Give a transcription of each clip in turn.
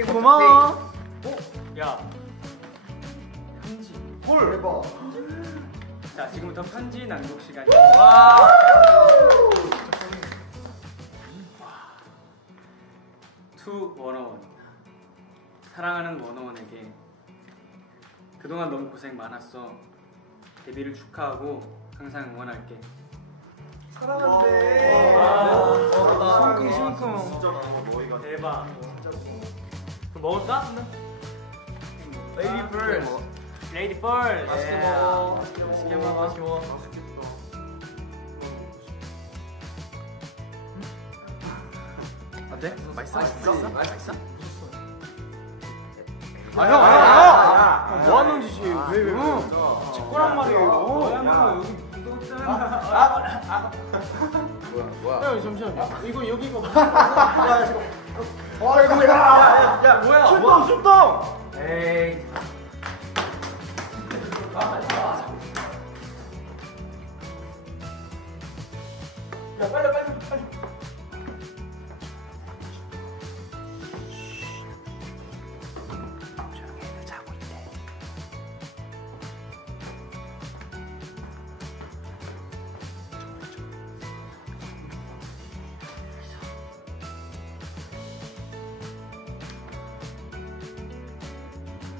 고마워. 네. 어? 야. 편지. 헐. 대박. 편지? 자, 지금부터 편지 낭독 시간 와. 와! 투 원어원. 워너원. 사랑하는 원어원에게 그동안 너무 고생 많았어. 데뷔를 축하하고 항상 응원할게. 사랑한대. 와. 쿵 심쿵. 아, 진짜. 어, 진짜 너무 머리가 대박. 대박. 먹을까? 레이디 퍼스 레이디 퍼스 맛있게 먹어 맛있게 먹어 맛있게 먹어 맛있겠 어때? 맛있어? 맛있어? 맛있어? 맛있어? 아형 형! 아. 아, 형 아, 뭐하는 짓이 아, 왜 왜? 제 거란 말이에요 아, 아, 뭐야 뭐야 형 잠시만요 이거 여기가 뭐 아이고야! 어, 어, 야, 야, 야. 숯돈, 뭐야? 출동, 뭐동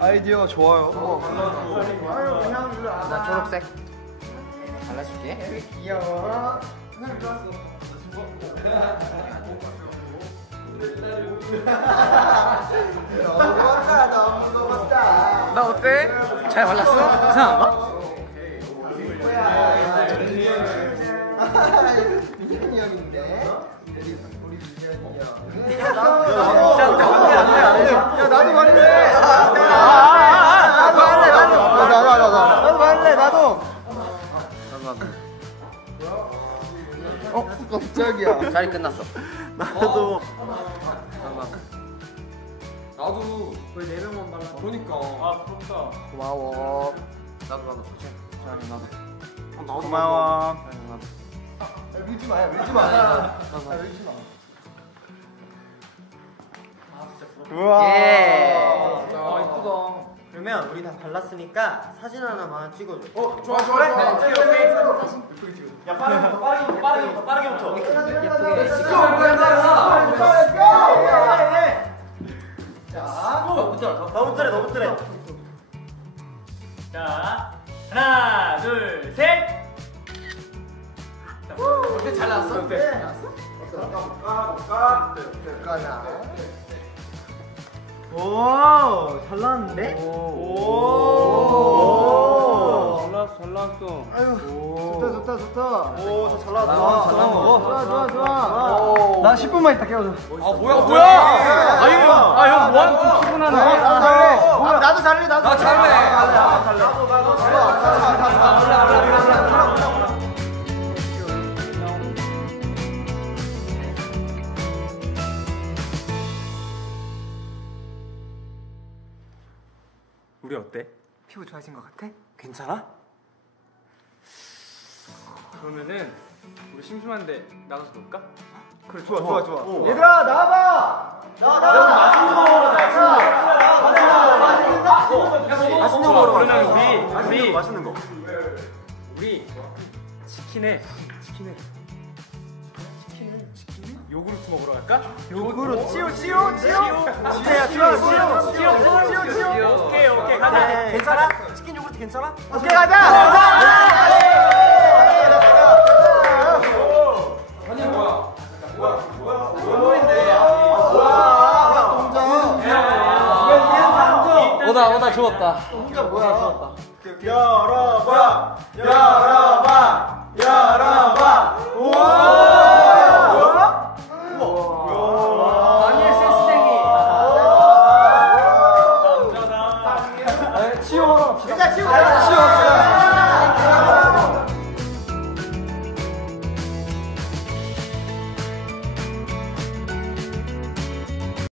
아이디어 좋아요. 어, 나 초록색. 갈라줄게. 귀여워. 나 어때? 잘 발랐어? 이상한 거? 아... 어, 깜짝이야. 갑자기? 어, 자리 끝났어. 나도. 나도. 거니까 아, 부럽다. 그러니까. 아, 고마워. 잘하셨어요. 나도 자, 자리, 나도 나도. 고마워. 고지 마, 밀지 마, 아, 야, 밀지 마. 아, 야, 아 야, 야. 야, 밀지 마. 아, 우와. 예이. 그러면 우리 다 발랐으니까 사진 하나만 찍어줘. 어, 좋아, 오, 좋아. 오케이, 오케이. 사진. 사진. 야, 빠르게, 더 빠르게, 빠르게, 더 빠르게 붙여. 예쁘게, 예쁘게. 시끄러운 거야, 나. 시끄러운 거야, 나. 자, 붙여, 너무 뜨래, 너무 뜨래. 자, 스코트, 다, 파, 알아, 네, 하나, 둘, 셋. 그때 네, 네. 잘 나왔어, 그때. 잘 나왔어? 까, 까, 까. 까, 까. 오잘 나왔는데? 오잘 나잘 나왔어 아유 오우. 좋다 좋다 좋다 오잘 나왔다, 잘, 잘 나왔어. 잘, 잘 나왔다. 잘. 좋아 좋아 잘, 좋아 좋아, 좋아, 나 10분만 있다 깨워줘 아 뭐야 뭐야 아형아형 뭐하는 피곤 나도 잘래 나도 잘래 나도 나도 잘래 우리 어때? 피부 좋아진 것 같아? 괜찮아? 그러면은 우리 심심한데 나가서 놀까? 그래 좋아 좋아 좋아, 응. 좋아, 좋아. 얘들아 나와 봐. 나와 나와 quick... 맛있는 거 먹으러 가자 맛있는 거 먹으러 가 맛있는 거 먹으러 가자 우리 미, 우리 맛있는 거 우리 치킨에 치킨에 치킨에 치킨에 요구르트 먹으러 갈까 요구르트 치오 치오 치오 치오 치오 치오 치오 치오 치오 오케이 오케이 예에이, 괜찮아? 예이, 치킨 요구트 괜찮아? 아, 오케 가자! 아, 아, 아, 아, 아. 아, 아. 아, 아. 오다 오다 좋았다. 혼자 뭐야? 좋았다. 어, 열어봐, 열어봐, 열어봐. 지웁시다 아, 지웁시다 아, 아. 아, 아.